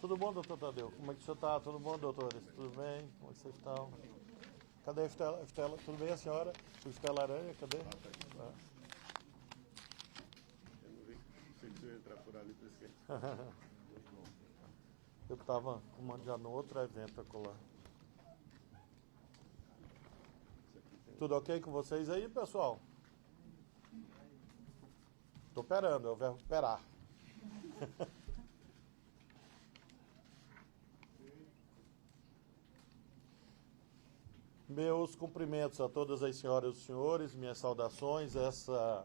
Tudo bom, doutor Tadeu? Como é que o senhor está? Tudo bom, doutores? Tudo bem? Como é que vocês estão? Cadê a Estela? Estela? Tudo bem, a senhora? O Estela Aranha, cadê? Ah. Eu não vi que você entrar por ali para esquerda. Eu estava já no outro evento acolá. Tudo ok com vocês aí, pessoal? Estou operando, é o verbo operar. Meus cumprimentos a todas as senhoras e os senhores, minhas saudações. Essa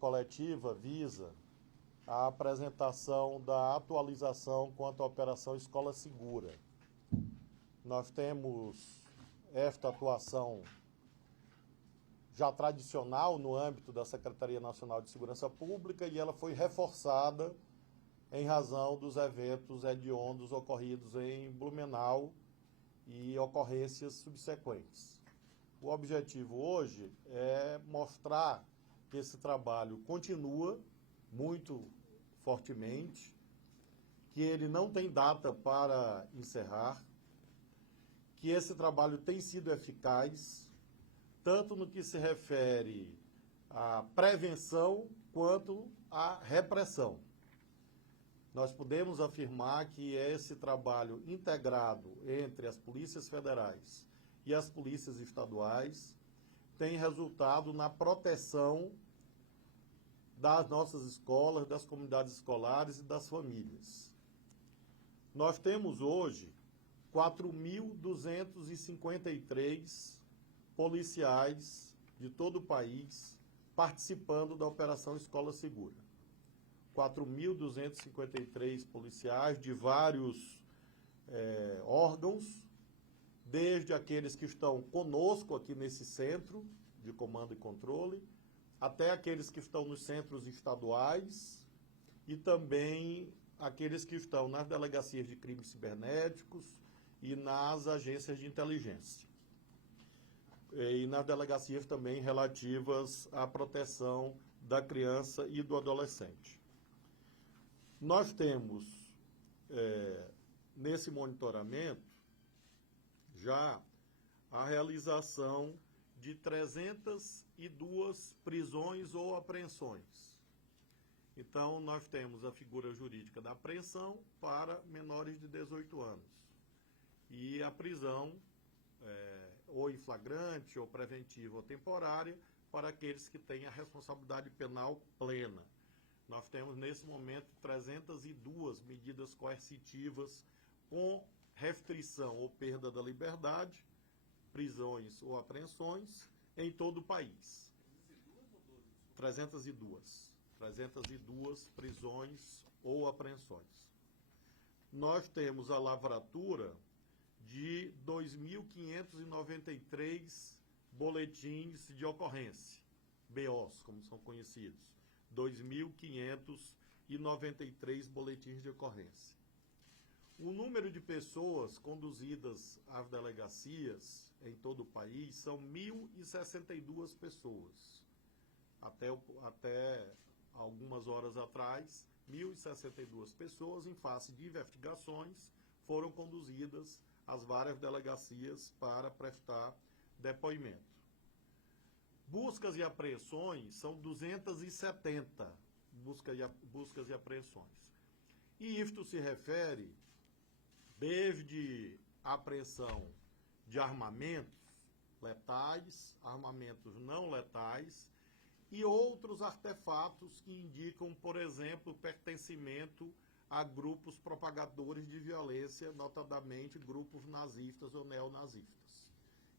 coletiva visa a apresentação da atualização quanto à Operação Escola Segura. Nós temos esta atuação já tradicional no âmbito da Secretaria Nacional de Segurança Pública e ela foi reforçada em razão dos eventos hediondos ocorridos em Blumenau e ocorrências subsequentes. O objetivo hoje é mostrar que esse trabalho continua muito fortemente, que ele não tem data para encerrar, que esse trabalho tem sido eficaz, tanto no que se refere à prevenção quanto à repressão. Nós podemos afirmar que esse trabalho integrado entre as polícias federais e as polícias estaduais tem resultado na proteção das nossas escolas, das comunidades escolares e das famílias. Nós temos hoje 4.253 policiais de todo o país participando da Operação Escola Segura. 4.253 policiais de vários órgãos, desde aqueles que estão conosco aqui nesse centro de comando e controle, até aqueles que estão nos centros estaduais e também aqueles que estão nas delegacias de crimes cibernéticos e nas agências de inteligência. E nas delegacias também relativas à proteção da criança e do adolescente. Nós temos, nesse monitoramento, já a realização de 302 prisões ou apreensões. Então, nós temos a figura jurídica da apreensão para menores de 18 anos. E a prisão, ou em flagrante, ou preventiva, ou temporária, para aqueles que têm a responsabilidade penal plena. Nós temos, nesse momento, 302 medidas coercitivas com restrição ou perda da liberdade, prisões ou apreensões, em todo o país. 302 prisões ou apreensões. Nós temos a lavratura de 2.593 boletins de ocorrência, BOs, como são conhecidos. 2.593 boletins de ocorrência. O número de pessoas conduzidas às delegacias em todo o país são 1.062 pessoas. Até algumas horas atrás, 1.062 pessoas, em face de investigações, foram conduzidas às várias delegacias para prestar depoimento. Buscas e apreensões são 270 buscas e apreensões. E isto se refere desde a apreensão de armamentos letais, armamentos não letais e outros artefatos que indicam, por exemplo, pertencimento a grupos propagadores de violência, notadamente grupos nazistas ou neonazistas.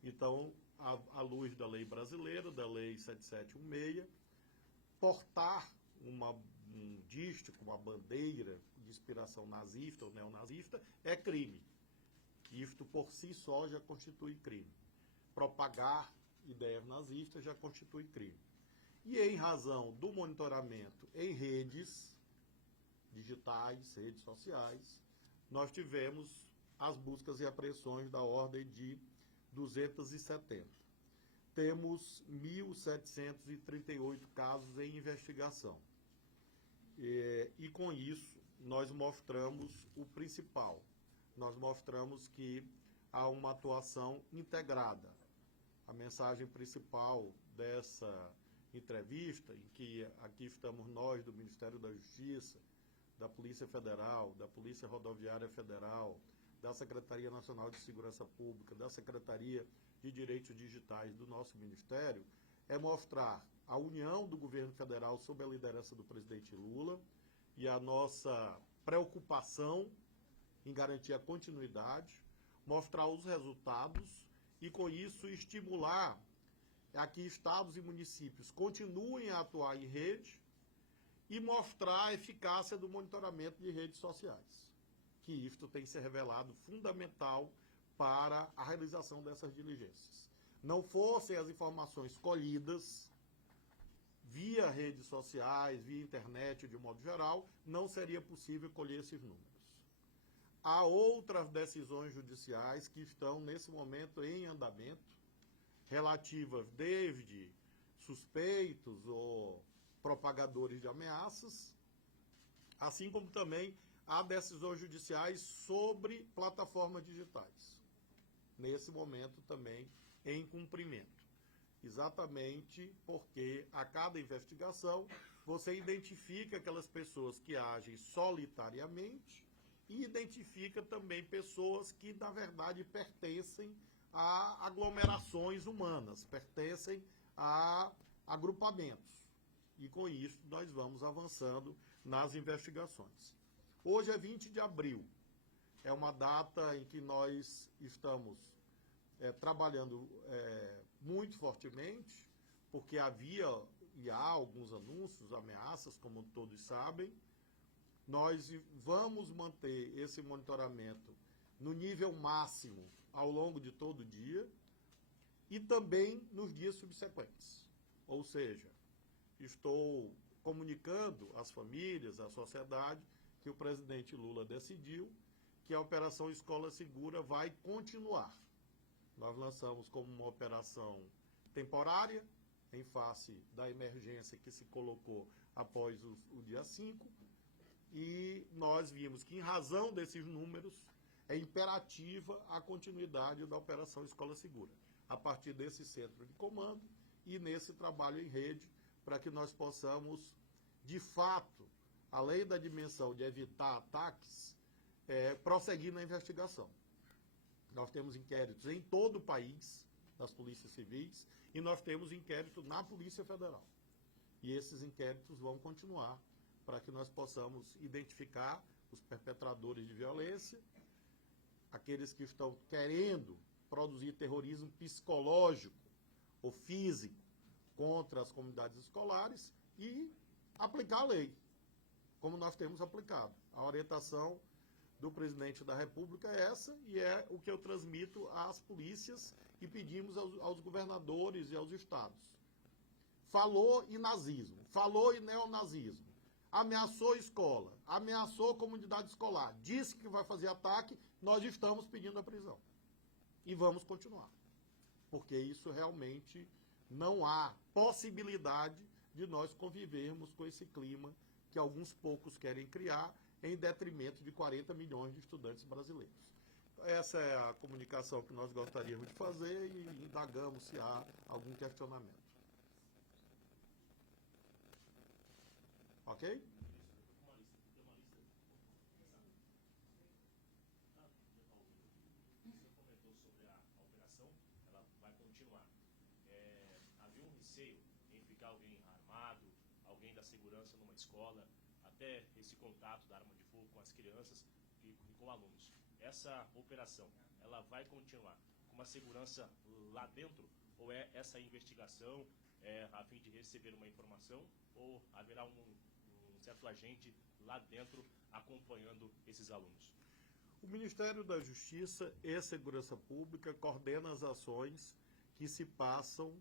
Então, à luz da lei brasileira, da lei 7716, portar um dístico, uma bandeira de inspiração nazista ou neonazista é crime. Isto por si só já constitui crime. Propagar ideias nazistas já constitui crime. E em razão do monitoramento em redes digitais, redes sociais, nós tivemos as buscas e apreensões da ordem de 270. Temos 1.738 casos em investigação. E com isso, nós mostramos o principal. Nós mostramos que há uma atuação integrada. A mensagem principal dessa entrevista, em que aqui estamos nós do Ministério da Justiça, da Polícia Federal, da Polícia Rodoviária Federal, da Secretaria Nacional de Segurança Pública, da Secretaria de Direitos Digitais do nosso Ministério, é mostrar a união do governo federal sob a liderança do presidente Lula e a nossa preocupação em garantir a continuidade, mostrar os resultados e, com isso, estimular a que estados e municípios continuem a atuar em rede e mostrar a eficácia do monitoramento de redes sociais, que isto tem se revelado fundamental para a realização dessas diligências. Não fossem as informações colhidas via redes sociais, via internet, de modo geral, não seria possível colher esses números. Há outras decisões judiciais que estão, nesse momento, em andamento, relativas desde suspeitos ou propagadores de ameaças, assim como também há decisões judiciais sobre plataformas digitais. Nesse momento também em cumprimento. Exatamente porque a cada investigação você identifica aquelas pessoas que agem solitariamente e identifica também pessoas que, na verdade, pertencem a aglomerações humanas, pertencem a agrupamentos. E com isso nós vamos avançando nas investigações. Hoje é 20 de abril, é uma data em que nós estamos trabalhando muito fortemente, porque havia e há alguns anúncios, ameaças, como todos sabem. Nós vamos manter esse monitoramento no nível máximo ao longo de todo o dia e também nos dias subsequentes. Ou seja, estou comunicando às famílias, à sociedade, que o presidente Lula decidiu que a Operação Escola Segura vai continuar. Nós lançamos como uma operação temporária, em face da emergência que se colocou após o dia 5, e nós vimos que, em razão desses números, é imperativa a continuidade da Operação Escola Segura, a partir desse centro de comando e nesse trabalho em rede, para que nós possamos, de fato, além da dimensão de evitar ataques, prosseguir na investigação. Nós temos inquéritos em todo o país, das polícias civis, e nós temos inquérito na Polícia Federal. E esses inquéritos vão continuar para que nós possamos identificar os perpetradores de violência, aqueles que estão querendo produzir terrorismo psicológico ou físico contra as comunidades escolares e aplicar a lei, como nós temos aplicado. A orientação do presidente da República é essa, e é o que eu transmito às polícias e pedimos aos governadores e aos estados. Falou em nazismo, falou em neonazismo, ameaçou escola, ameaçou comunidade escolar, disse que vai fazer ataque, nós estamos pedindo a prisão. E vamos continuar. Porque isso realmente não há possibilidade de nós convivermos com esse clima que alguns poucos querem criar em detrimento de 40 milhões de estudantes brasileiros. Essa é a comunicação que nós gostaríamos de fazer e indagamos se há algum questionamento. Ok? Havia um receio em ficar alguém armado, alguém da segurança numa escola, até esse contato da arma de fogo com as crianças e com alunos. Essa operação, ela vai continuar com uma segurança lá dentro? Ou é essa investigação a fim de receber uma informação? Ou haverá um certo agente lá dentro acompanhando esses alunos? O Ministério da Justiça e Segurança Pública coordena as ações que se passam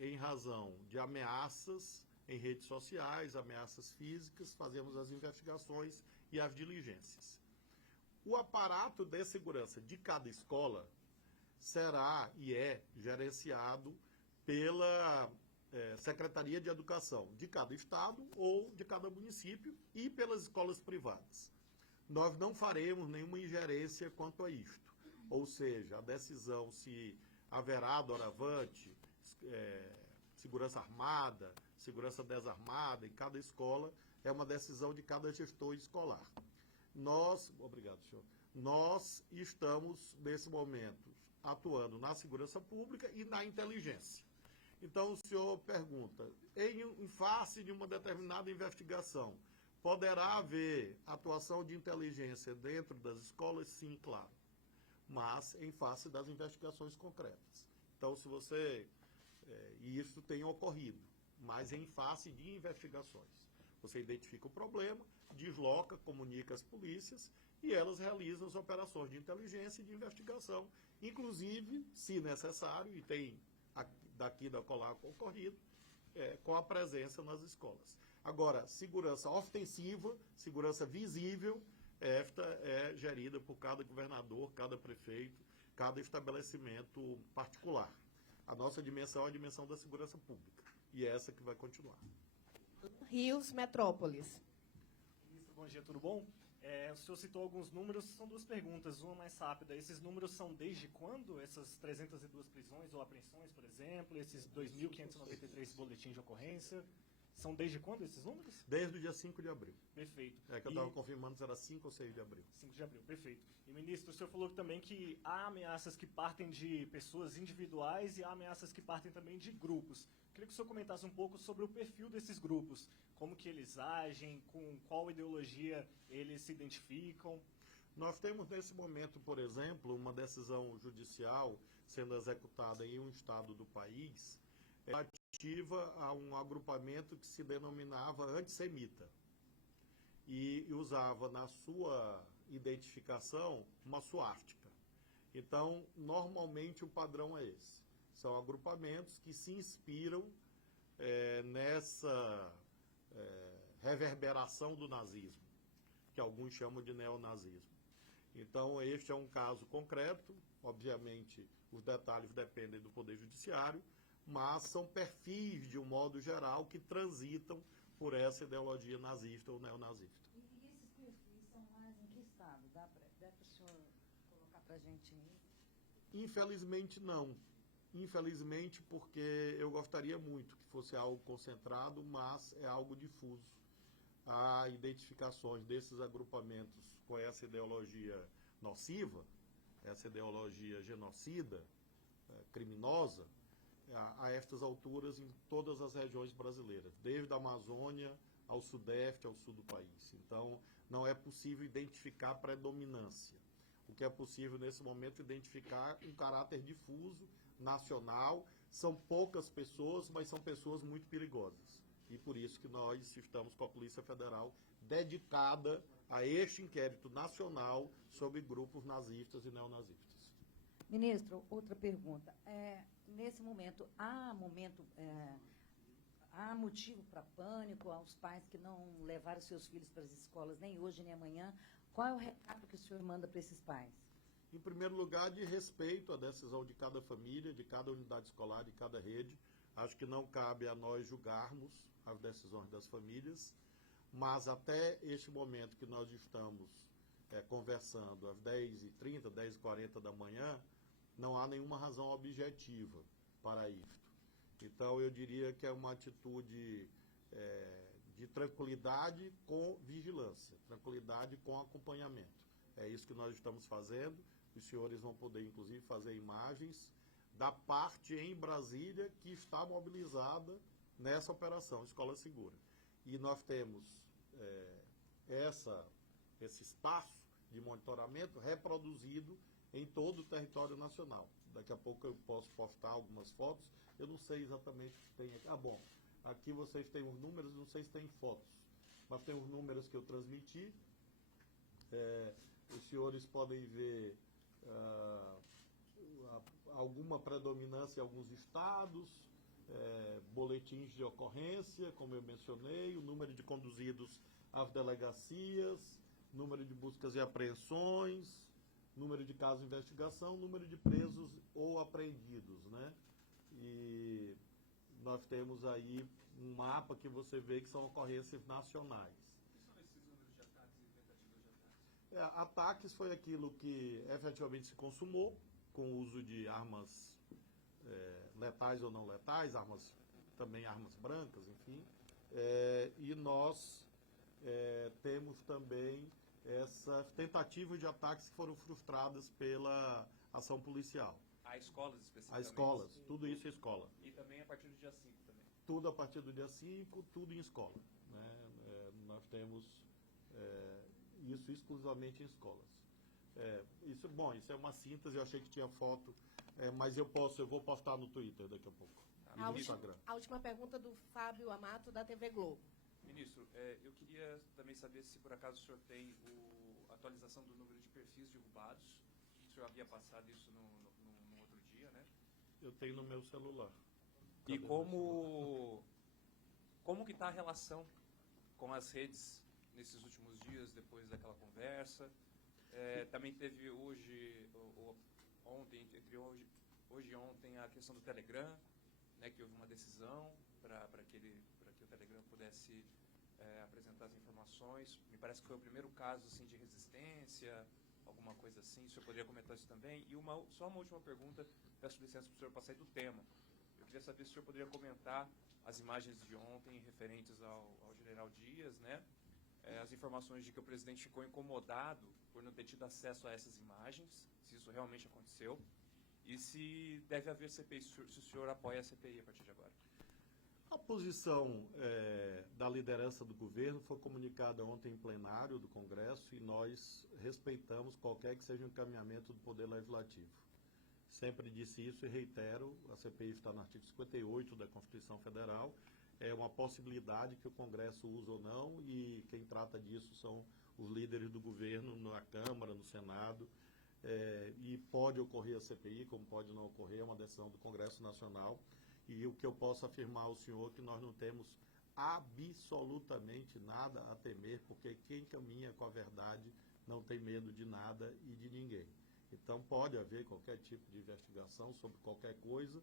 em razão de ameaças em redes sociais, ameaças físicas, fazemos as investigações e as diligências. O aparato de segurança de cada escola será e é gerenciado pela Secretaria de Educação de cada estado ou de cada município e pelas escolas privadas. Nós não faremos nenhuma ingerência quanto a isto. Ou seja, a decisão se haverá doravante, segurança armada, segurança desarmada em cada escola, é uma decisão de cada gestor escolar. Obrigado, senhor. Nós estamos, nesse momento, atuando na segurança pública e na inteligência. Então, o senhor pergunta, em face de uma determinada investigação, poderá haver atuação de inteligência dentro das escolas? Sim, claro. Mas em face das investigações concretas. Então, e isso tem ocorrido, mas em face de investigações. Você identifica o problema, desloca, comunica às polícias e elas realizam as operações de inteligência e de investigação, inclusive, se necessário, e tem daqui da colar ocorrido, com a presença nas escolas. Agora, segurança ostensiva, segurança visível, esta é gerida por cada governador, cada prefeito, cada estabelecimento particular. A nossa dimensão é a dimensão da segurança pública, e é essa que vai continuar. Rios, Metrópolis. Ministro, bom dia, tudo bom? O senhor citou alguns números, são duas perguntas, uma mais rápida. Esses números são desde quando? Essas 302 prisões ou apreensões, por exemplo, esses 2.593 boletins de ocorrência, são desde quando esses números? Desde o dia 5 de abril. Perfeito. É que eu estava confirmando se era 5 ou 6 de abril. 5 de abril, perfeito. E, ministro, o senhor falou também que há ameaças que partem de pessoas individuais e há ameaças que partem também de grupos. Queria que o senhor comentasse um pouco sobre o perfil desses grupos, como que eles agem, com qual ideologia eles se identificam. Nós temos, nesse momento, por exemplo, uma decisão judicial sendo executada em um estado do país, relativa a um agrupamento que se denominava antissemita e usava na sua identificação uma suástica. Então, normalmente o padrão é esse. São agrupamentos que se inspiram nessa reverberação do nazismo, que alguns chamam de neonazismo. Então, este é um caso concreto, obviamente os detalhes dependem do Poder Judiciário, mas são perfis, de um modo geral, que transitam por essa ideologia nazista ou neonazista. E esses perfis são mais em que estado? Dá para o senhor colocar para a gente aí? Infelizmente, não. Infelizmente, porque eu gostaria muito que fosse algo concentrado, mas é algo difuso. Há identificações desses agrupamentos com essa ideologia nociva, essa ideologia genocida, criminosa, a estas alturas em todas as regiões brasileiras, desde a Amazônia ao sudeste, ao sul do país. Então, não é possível identificar predominância. O que é possível, nesse momento, identificar um caráter difuso, nacional. São poucas pessoas, mas são pessoas muito perigosas. E por isso que nós estamos com a Polícia Federal dedicada a este inquérito nacional sobre grupos nazistas e neonazistas. Ministro, outra pergunta. Nesse momento, há motivo para pânico aos pais que não levaram seus filhos para as escolas nem hoje nem amanhã? Qual é o recado que o senhor manda para esses pais? Em primeiro lugar, de respeito à decisão de cada família, de cada unidade escolar, de cada rede. Acho que não cabe a nós julgarmos as decisões das famílias, mas até este momento que nós estamos conversando, às 10h30, 10h40 da manhã, não há nenhuma razão objetiva para isto. Então, eu diria que é uma atitude de tranquilidade com vigilância, tranquilidade com acompanhamento. É isso que nós estamos fazendo. Os senhores vão poder, inclusive, fazer imagens da parte em Brasília que está mobilizada nessa operação Escola Segura. E nós temos esse espaço de monitoramento reproduzido em todo o território nacional. Daqui a pouco eu posso postar algumas fotos. Eu não sei exatamente se tem aqui. Bom, aqui vocês têm os números, não sei se tem fotos, mas tem os números que eu transmiti. Os senhores podem ver alguma predominância em alguns estados, boletins de ocorrência, como eu mencionei, o número de conduzidos às delegacias, número de buscas e apreensões, número de casos de investigação, número de presos ou apreendidos, né? E nós temos aí um mapa que você vê que são ocorrências nacionais. O que são esses números de ataques e tentativas de ataques? Ataques foi aquilo que efetivamente se consumou, com o uso de armas letais ou não letais, também armas brancas, enfim. E nós temos também essas tentativas de ataques que foram frustradas pela ação policial. A escolas especificamente? A escolas, tudo isso é escola. E também a partir do dia 5 também? Tudo a partir do dia 5, tudo em escola. Né? Nós temos isso exclusivamente em escolas. Isso é uma síntese, eu achei que tinha foto, mas eu vou postar no Twitter daqui a pouco. E no Instagram. A última pergunta do Fábio Amato, da TV Globo. Ministro, eu queria também saber se por acaso o senhor tem a atualização do número de perfis derrubados. O senhor havia passado isso no outro dia, né? Eu tenho no meu celular. E como que está a relação com as redes nesses últimos dias, depois daquela conversa? Também teve hoje e ontem, a questão do Telegram, né, que houve uma decisão para que o Telegram pudesse apresentar as informações. Me parece que foi o primeiro caso assim, de resistência, alguma coisa assim. O senhor poderia comentar isso também? E só uma última pergunta, peço licença para o senhor passar aí do tema. Eu queria saber se o senhor poderia comentar as imagens de ontem referentes ao general Dias, né? As informações de que o presidente ficou incomodado por não ter tido acesso a essas imagens, se isso realmente aconteceu, e se deve haver CPI, se o senhor apoia a CPI a partir de agora. A posição da liderança do governo foi comunicada ontem em plenário do Congresso e nós respeitamos qualquer que seja o encaminhamento do Poder Legislativo. Sempre disse isso e reitero, a CPI está no artigo 58 da Constituição Federal, é uma possibilidade que o Congresso usa ou não e quem trata disso são os líderes do governo na Câmara, no Senado, e pode ocorrer a CPI, como pode não ocorrer, é uma decisão do Congresso Nacional. E o que eu posso afirmar ao senhor é que nós não temos absolutamente nada a temer, porque quem caminha com a verdade não tem medo de nada e de ninguém. Então pode haver qualquer tipo de investigação sobre qualquer coisa,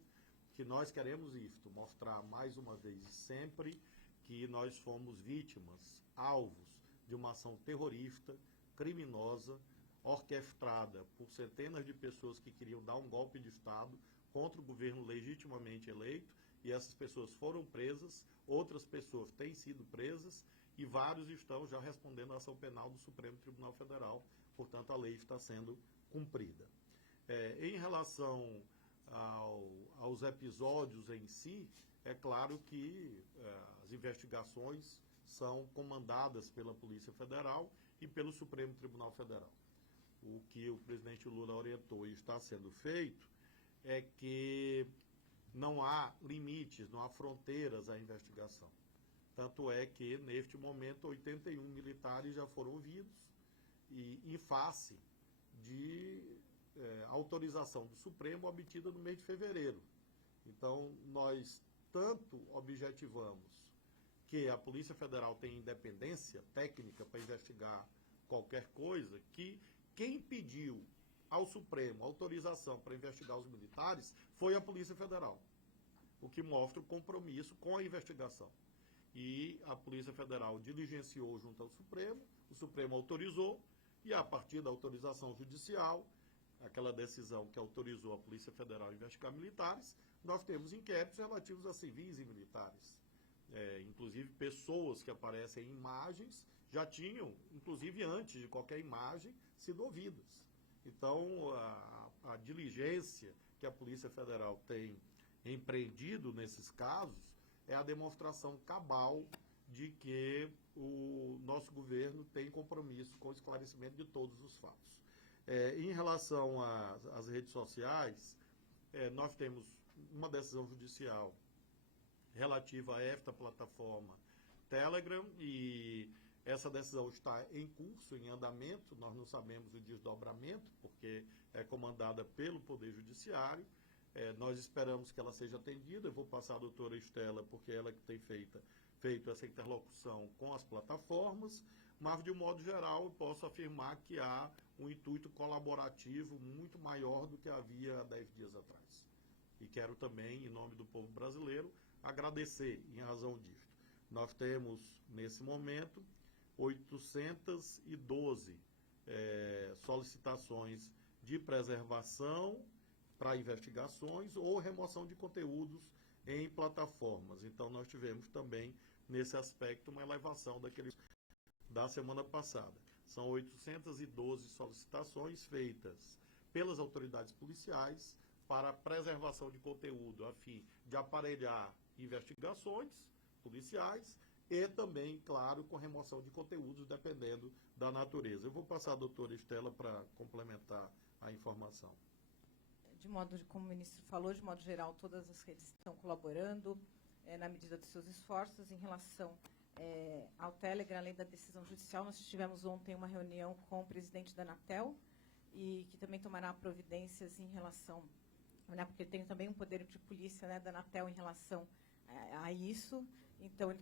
que nós queremos isto, mostrar mais uma vez e sempre que nós fomos vítimas, alvos de uma ação terrorista, criminosa, orquestrada por centenas de pessoas que queriam dar um golpe de Estado contra o governo legitimamente eleito, e essas pessoas foram presas, outras pessoas têm sido presas, e vários estão já respondendo à ação penal do Supremo Tribunal Federal, portanto a lei está sendo cumprida. Em relação aos episódios em si, é claro que as investigações são comandadas pela Polícia Federal e pelo Supremo Tribunal Federal. O que o presidente Lula orientou e está sendo feito é que não há limites, não há fronteiras à investigação. Tanto é que, neste momento, 81 militares já foram ouvidos e em face de autorização do Supremo obtida no mês de fevereiro. Então, nós tanto objetivamos que a Polícia Federal tenha independência técnica para investigar qualquer coisa, que quem pediu ao Supremo autorização para investigar os militares foi a Polícia Federal, o que mostra o compromisso com a investigação. E a Polícia Federal diligenciou junto ao Supremo, o Supremo autorizou, e a partir da autorização judicial, aquela decisão que autorizou a Polícia Federal a investigar militares, nós temos inquéritos relativos a civis e militares. Inclusive, pessoas que aparecem em imagens já tinham, inclusive antes de qualquer imagem, sido ouvidas. Então, a diligência que a Polícia Federal tem empreendido nesses casos é a demonstração cabal de que o nosso governo tem compromisso com o esclarecimento de todos os fatos. Em relação às redes sociais, nós temos uma decisão judicial relativa a esta plataforma Telegram e essa decisão está em curso, em andamento, nós não sabemos o desdobramento, porque é comandada pelo Poder Judiciário. Nós esperamos que ela seja atendida. Eu vou passar a doutora Estela, porque ela que tem feito essa interlocução com as plataformas, mas, de um modo geral, eu posso afirmar que há um intuito colaborativo muito maior do que havia há 10 dias atrás. E quero também, em nome do povo brasileiro, agradecer em razão disto. Nós temos, nesse momento, 812 solicitações de preservação para investigações ou remoção de conteúdos em plataformas. Então, nós tivemos também, nesse aspecto, uma elevação da semana passada. São 812 solicitações feitas pelas autoridades policiais para preservação de conteúdo, a fim de aparelhar investigações policiais e também, claro, com remoção de conteúdos, dependendo da natureza. Eu vou passar a doutora Estela para complementar a informação. Como o ministro falou, de modo geral, todas as redes estão colaborando na medida dos seus esforços. Em relação ao Telegram, além da decisão judicial, nós tivemos ontem uma reunião com o presidente da Anatel, e que também tomará providências em relação, porque tem também um poder de polícia, da Anatel em relação a isso. Então, ele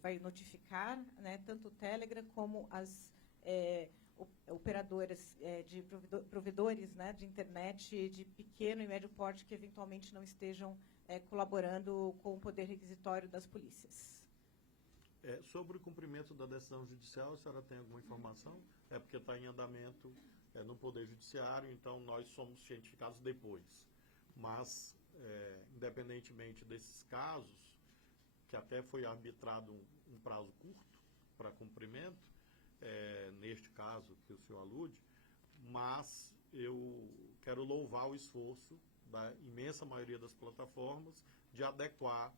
vai notificar, tanto o Telegram como as operadoras de provedores, de internet de pequeno e médio porte que eventualmente não estejam colaborando com o poder requisitório das polícias. Sobre o cumprimento da decisão judicial, a senhora tem alguma informação? É porque está em andamento no Poder Judiciário, então nós somos cientificados depois. Mas, independentemente desses casos, que até foi arbitrado um prazo curto para cumprimento, neste caso que o senhor alude, mas eu quero louvar o esforço da imensa maioria das plataformas de adequar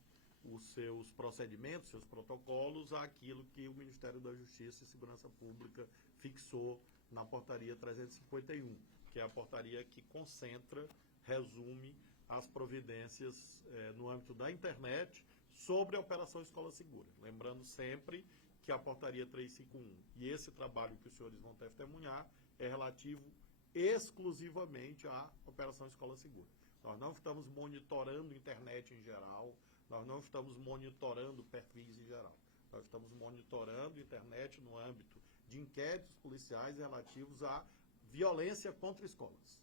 os seus procedimentos, seus protocolos, àquilo que o Ministério da Justiça e Segurança Pública fixou na portaria 351, que é a portaria que concentra, resume as providências no âmbito da internet sobre a Operação Escola Segura. Lembrando sempre que a portaria 351 e esse trabalho que os senhores vão testemunhar é relativo exclusivamente à Operação Escola Segura. Nós não estamos monitorando internet em geral, nós não estamos monitorando perfis em geral. Nós estamos monitorando internet no âmbito de inquéritos policiais relativos à violência contra escolas.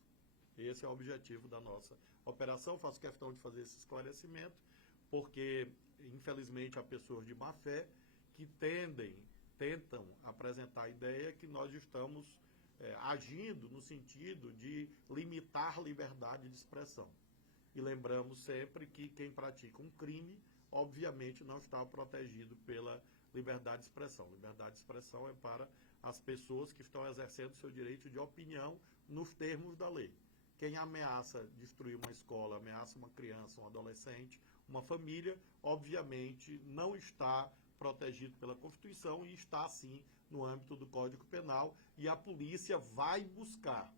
Esse é o objetivo da nossa operação. Faço questão de fazer esse esclarecimento, porque, infelizmente, há pessoas de má fé que tentam apresentar a ideia que nós estamos agindo no sentido de limitar a liberdade de expressão. E lembramos sempre que quem pratica um crime, obviamente, não está protegido pela liberdade de expressão. Liberdade de expressão é para as pessoas que estão exercendo seu direito de opinião nos termos da lei. Quem ameaça destruir uma escola, ameaça uma criança, um adolescente, uma família, obviamente não está protegido pela Constituição e está, sim, no âmbito do Código Penal, e a polícia vai buscar,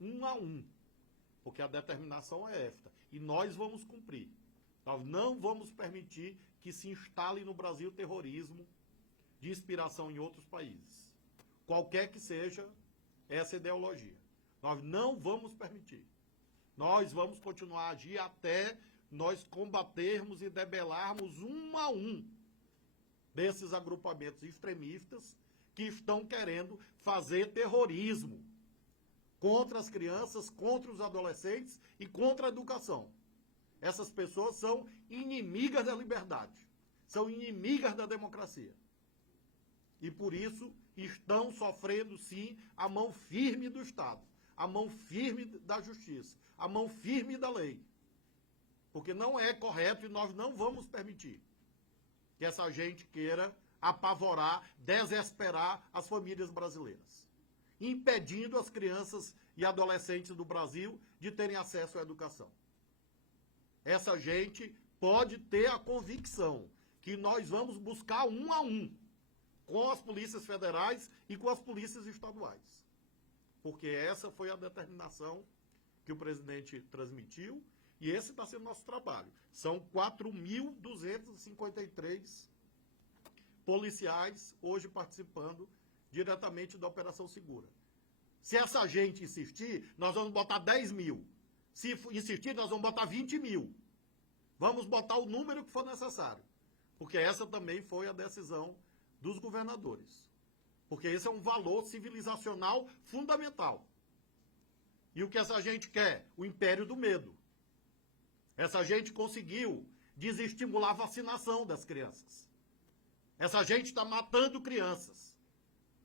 um a um, porque a determinação é esta, e nós vamos cumprir. Nós não vamos permitir que se instale no Brasil terrorismo de inspiração em outros países. Qualquer que seja essa ideologia. Nós não vamos permitir. Nós vamos continuar a agir até nós combatermos e debelarmos um a um desses agrupamentos extremistas que estão querendo fazer terrorismo contra as crianças, contra os adolescentes e contra a educação. Essas pessoas são inimigas da liberdade, são inimigas da democracia. E por isso estão sofrendo, sim, a mão firme do Estado, a mão firme da justiça, a mão firme da lei. Porque não é correto e nós não vamos permitir que essa gente queira apavorar, desesperar as famílias brasileiras, impedindo as crianças e adolescentes do Brasil de terem acesso à educação. Essa gente pode ter a convicção que nós vamos buscar um a um com as polícias federais e com as polícias estaduais. Porque essa foi a determinação que o presidente transmitiu e esse está sendo nosso trabalho. São 4.253 policiais hoje participando diretamente da Operação Segura. Se essa gente insistir, nós vamos botar 10 mil. Se insistir, nós vamos botar 20 mil. Vamos botar o número que for necessário. Porque essa também foi a decisão dos governadores. Porque esse é um valor civilizacional fundamental. E o que essa gente quer? O império do medo. Essa gente conseguiu desestimular a vacinação das crianças. Essa gente está matando crianças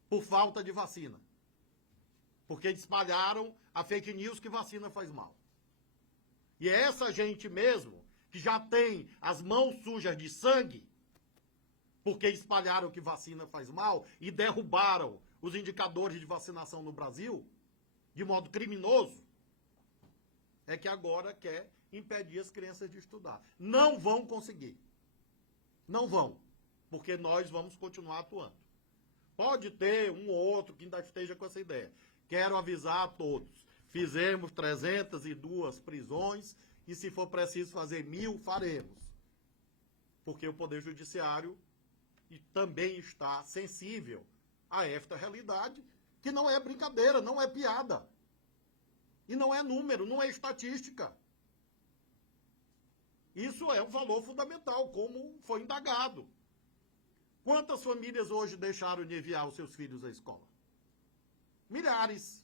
por falta de vacina. Porque espalharam a fake news que vacina faz mal. E é essa gente mesmo que já tem as mãos sujas de sangue, porque espalharam que vacina faz mal e derrubaram os indicadores de vacinação no Brasil, de modo criminoso, é que agora quer impedir as crianças de estudar. Não vão conseguir. Não vão, porque nós vamos continuar atuando. Pode ter um ou outro que ainda esteja com essa ideia. Quero avisar a todos. Fizemos 302 prisões e, se for preciso fazer 1.000, faremos. Porque o Poder Judiciário também está sensível a esta realidade, que não é brincadeira, não é piada. E não é número, não é estatística. Isso é um valor fundamental, como foi indagado. Quantas famílias hoje deixaram de enviar os seus filhos à escola? Milhares.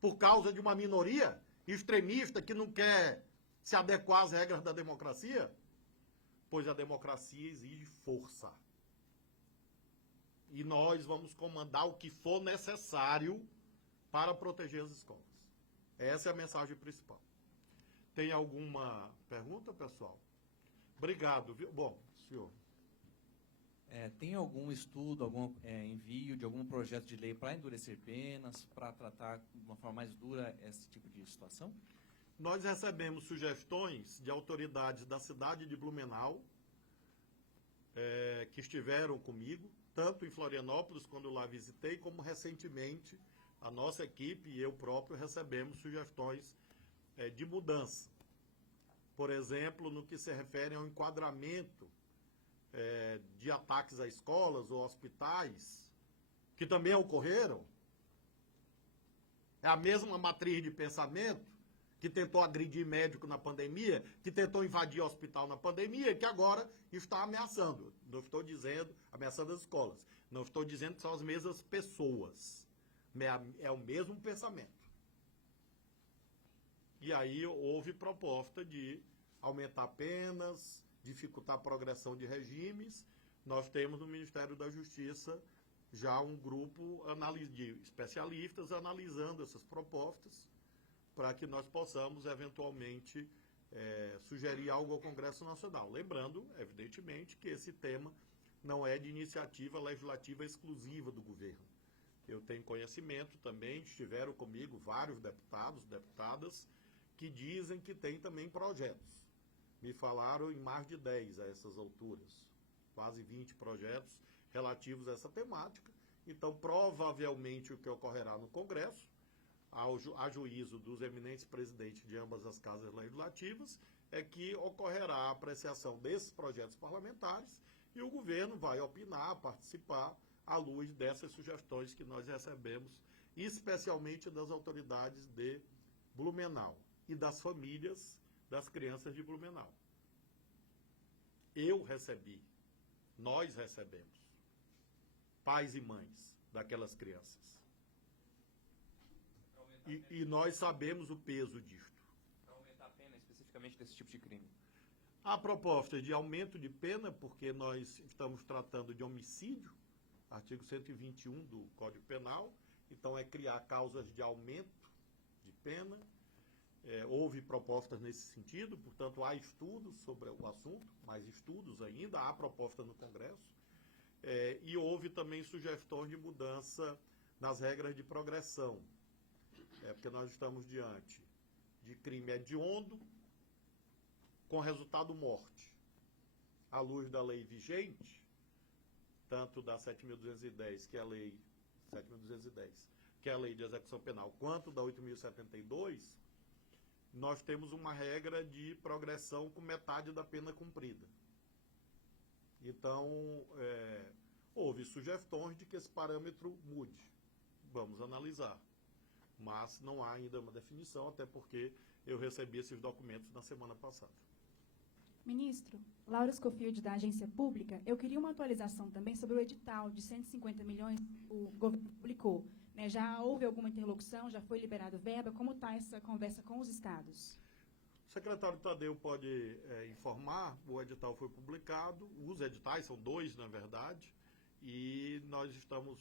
Por causa de uma minoria extremista que não quer se adequar às regras da democracia? Pois a democracia exige força. E nós vamos comandar o que for necessário para proteger as escolas. Essa é a mensagem principal. Tem alguma pergunta, pessoal? Obrigado. Bom, senhor. Tem algum estudo, algum envio de algum projeto de lei para endurecer penas, para tratar de uma forma mais dura esse tipo de situação? Nós recebemos sugestões de autoridades da cidade de Blumenau, que estiveram comigo, tanto em Florianópolis, quando eu lá visitei, como recentemente a nossa equipe e eu próprio recebemos sugestões de mudança. Por exemplo, no que se refere ao enquadramento de ataques a escolas ou hospitais, que também ocorreram. É a mesma matriz de pensamento que tentou agredir médico na pandemia, que tentou invadir hospital na pandemia, que agora está ameaçando. Não estou dizendo ameaçando as escolas. Não estou dizendo que são as mesmas pessoas. É o mesmo pensamento. E aí houve proposta de aumentar penas, dificultar a progressão de regimes. Nós temos no Ministério da Justiça já um grupo de especialistas analisando essas propostas para que nós possamos, eventualmente, sugerir algo ao Congresso Nacional. Lembrando, evidentemente, que esse tema não é de iniciativa legislativa exclusiva do governo. Eu tenho conhecimento também, estiveram comigo vários deputados, deputadas, que dizem que tem também projetos. Me falaram em mais de 10 a essas alturas, quase 20 projetos relativos a essa temática. Então, provavelmente, o que ocorrerá no Congresso, a juízo dos eminentes presidentes de ambas as casas legislativas, é que ocorrerá a apreciação desses projetos parlamentares e o governo vai opinar, participar, à luz dessas sugestões que nós recebemos, especialmente das autoridades de Blumenau e das famílias das crianças de Blumenau. Eu recebi, nós recebemos, pais e mães daquelas crianças. E nós sabemos o peso disto. Para aumentar a pena especificamente desse tipo de crime? Há proposta de aumento de pena, porque nós estamos tratando de homicídio, artigo 121 do Código Penal, então é criar causas de aumento de pena. Houve propostas nesse sentido, portanto há estudos sobre o assunto, mais estudos ainda, há proposta no Congresso, e houve também sugestões de mudança nas regras de progressão, porque nós estamos diante de crime hediondo com resultado morte. À luz da lei vigente, tanto da 7.210, que é a lei 7.210, que é a lei de execução penal, quanto da 8.072, nós temos uma regra de progressão com metade da pena cumprida. Então, houve sugestões de que esse parâmetro mude. Vamos analisar. Mas não há ainda uma definição, até porque eu recebi esses documentos na semana passada. Ministro, Laura Scofield, da Agência Pública, eu queria uma atualização também sobre o edital de 150 milhões que o governo publicou. Já houve alguma interlocução? Já foi liberado verba? Como está essa conversa com os estados? secretário Tadeu pode informar, o edital foi publicado, os editais são 2, na verdade, e nós estamos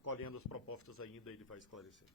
colhendo as propostas ainda, ele vai esclarecer.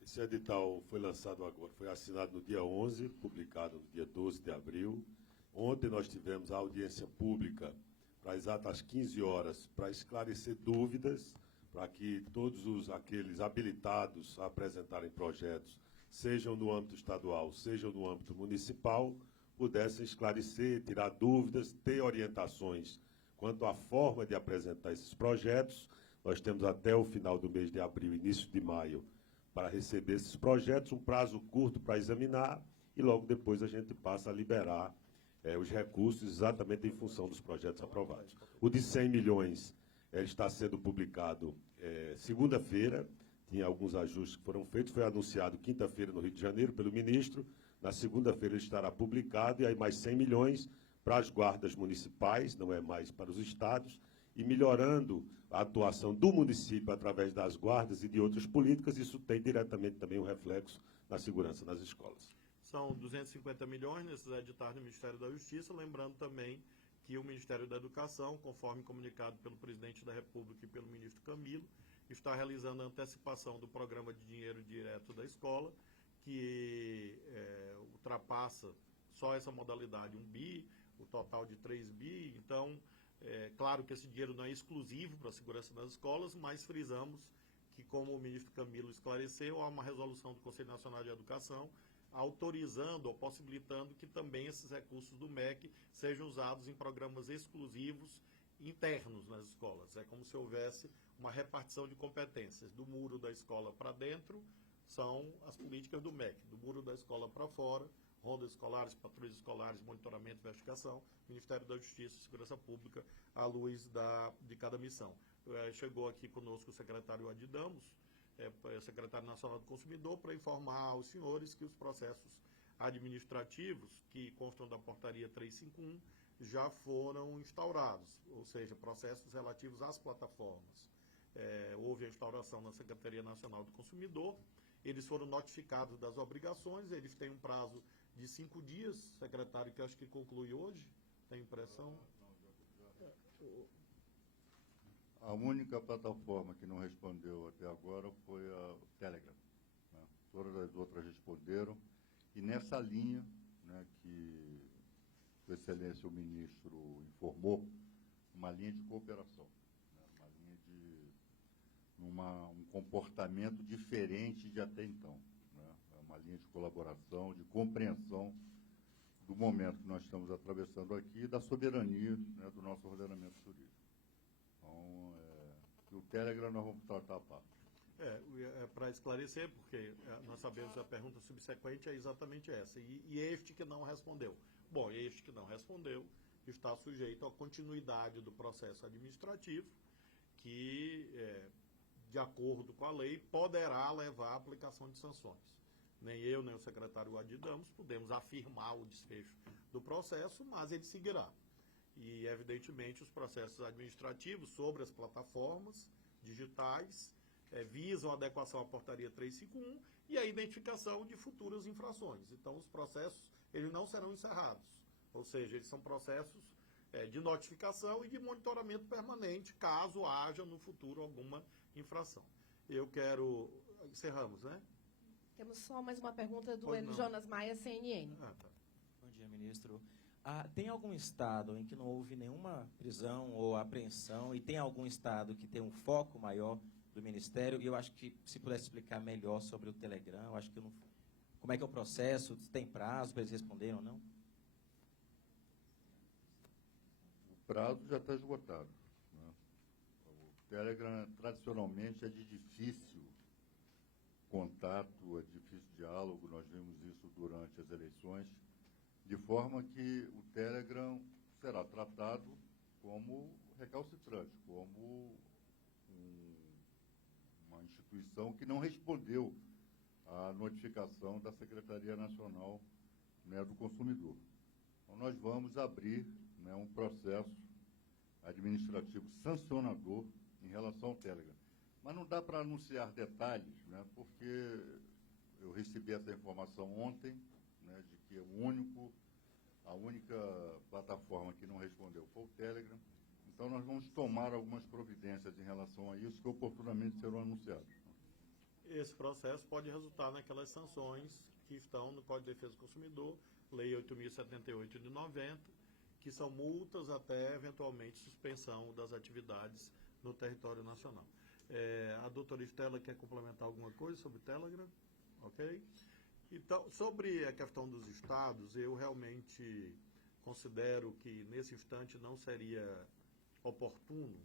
Esse edital foi lançado agora, foi assinado no dia 11, publicado no dia 12 de abril. Ontem nós tivemos a audiência pública para exatas 15 horas para esclarecer dúvidas, para que todos aqueles habilitados a apresentarem projetos, sejam no âmbito estadual, sejam no âmbito municipal, pudessem esclarecer, tirar dúvidas, ter orientações quanto à forma de apresentar esses projetos. Nós temos até o final do mês de abril, início de maio, para receber esses projetos, um prazo curto para examinar, e logo depois a gente passa a liberar os recursos exatamente em função dos projetos aprovados. O de 100 milhões está sendo publicado segunda-feira, tinha alguns ajustes que foram feitos, foi anunciado quinta-feira no Rio de Janeiro pelo ministro, na segunda-feira ele estará publicado, e aí mais 100 milhões para as guardas municipais, não é mais para os estados, e melhorando a atuação do município através das guardas e de outras políticas, isso tem diretamente também um reflexo na segurança nas escolas. São 250 milhões nesses editais do Ministério da Justiça, lembrando também que o Ministério da Educação, conforme comunicado pelo Presidente da República e pelo Ministro Camilo, está realizando a antecipação do programa de dinheiro direto da escola, que ultrapassa só essa modalidade 1 bi, o total de 3 bi, então claro que esse dinheiro não é exclusivo para a segurança das escolas, mas frisamos que, como o ministro Camilo esclareceu, há uma resolução do Conselho Nacional de Educação autorizando ou possibilitando que também esses recursos do MEC sejam usados em programas exclusivos internos nas escolas. É como se houvesse uma repartição de competências. Do muro da escola para dentro são as políticas do MEC, do muro da escola para fora, rondas escolares, patrulhas escolares, monitoramento, investigação, Ministério da Justiça e Segurança Pública, à luz de cada missão. Chegou aqui conosco o secretário Adidamos, secretário nacional do consumidor, para informar aos senhores que os processos administrativos que constam da portaria 351 já foram instaurados, ou seja, processos relativos às plataformas. Houve a instauração na Secretaria Nacional do Consumidor, eles foram notificados das obrigações, eles têm um prazo de 5 dias, secretário, que acho que conclui hoje, tem impressão? A única plataforma que não respondeu até agora foi a Telegram, né? Todas as outras responderam, e nessa linha, né, que Sua Excelência o Ministro informou, uma linha de cooperação, né, uma linha de um comportamento diferente de até então, né? É uma linha de colaboração, de compreensão do momento que nós estamos atravessando aqui e da soberania, né, do nosso ordenamento jurídico. Então, o Telegram nós vamos tratar a parte. Para esclarecer, porque nós sabemos que a pergunta subsequente é exatamente essa. E este que não respondeu? Bom, este que não respondeu está sujeito à continuidade do processo administrativo, que, de acordo com a lei, poderá levar à aplicação de sanções. Nem eu, nem o secretário Adidamos podemos afirmar o desfecho do processo, mas ele seguirá. E, evidentemente, os processos administrativos sobre as plataformas digitais visam a adequação à portaria 351 e a identificação de futuras infrações. Então, os processos eles não serão encerrados, ou seja, eles são processos de notificação e de monitoramento permanente, caso haja no futuro alguma infração. Encerramos, né? Temos só mais uma pergunta do Pois não. Jonas Maia, CNN. Tá. Bom dia, ministro. Tem algum estado em que não houve nenhuma prisão ou apreensão, e tem algum estado que tem um foco maior do Ministério? E eu acho que, se pudesse explicar melhor sobre o Telegram, eu acho que não... Como é que é o processo? Tem prazo para eles responderem ou não? O prazo já está esgotado, né? O Telegram, tradicionalmente, é de difícil contato, é de difícil diálogo, nós vimos isso durante as eleições, de forma que o Telegram será tratado como recalcitrante, como uma instituição que não respondeu à notificação da Secretaria Nacional, né, do Consumidor. Então, nós vamos abrir, né, um processo administrativo sancionador em relação ao Telegram. Mas não dá para anunciar detalhes, né, porque eu recebi essa informação ontem, né, de que a única plataforma que não respondeu foi o Telegram. Então, nós vamos tomar algumas providências em relação a isso que oportunamente serão anunciadas. Esse processo pode resultar naquelas sanções que estão no Código de Defesa do Consumidor, Lei 8.078 de 90, que são multas até, eventualmente, suspensão das atividades no território nacional. A doutora Estela quer complementar alguma coisa sobre o Telegram? Ok? Então, sobre a questão dos estados, eu realmente considero que, nesse instante, não seria oportuno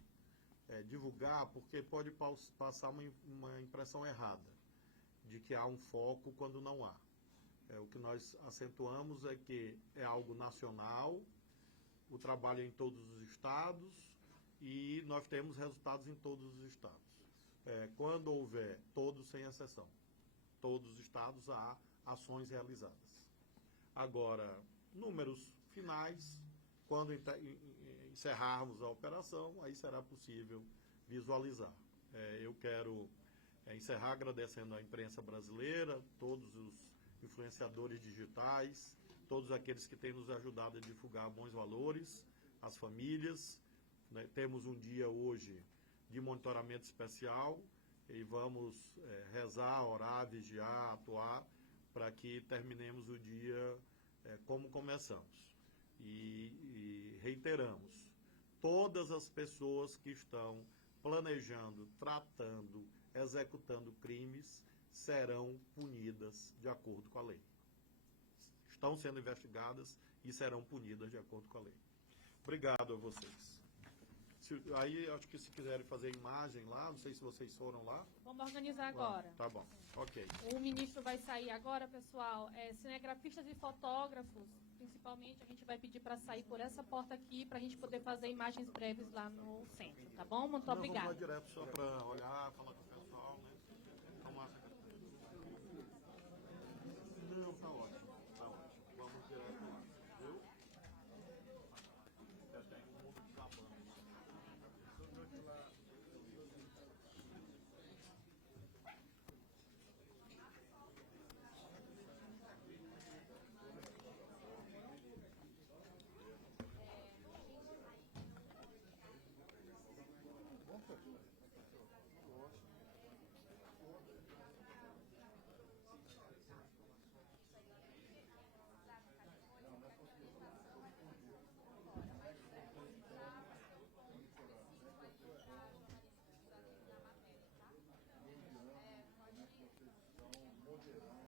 divulgar, porque pode passar uma impressão errada de que há um foco quando não há. O que nós acentuamos é que é algo nacional, o trabalho é em todos os estados e nós temos resultados em todos os estados. Quando houver, todos sem exceção, todos os estados há ações realizadas. Agora, números finais, quando encerrarmos a operação, aí será possível visualizar. Eu quero encerrar agradecendo à imprensa brasileira, todos os influenciadores digitais, todos aqueles que têm nos ajudado a divulgar bons valores, as famílias. Né? Temos um dia hoje de monitoramento especial e vamos rezar, orar, vigiar, atuar, para que terminemos o dia como começamos. E reiteramos, todas as pessoas que estão planejando, tratando, executando crimes serão punidas de acordo com a lei. Estão sendo investigadas e serão punidas de acordo com a lei. Obrigado a vocês. Aí, acho que se quiserem fazer imagem lá, não sei se vocês foram lá. Vamos organizar agora. Tá bom, ok. O ministro vai sair agora, pessoal. Cinegrafistas e fotógrafos, principalmente, a gente vai pedir para sair por essa porta aqui, para a gente poder fazer imagens breves lá no centro, tá bom? Muito obrigada. Vamos lá direto só para olhar, falar com o pessoal, né? Tomar essa... Não, tá ótimo, tá ótimo. Vamos direto lá, viu? Já tem um mundo desabando. Bom, pessoal.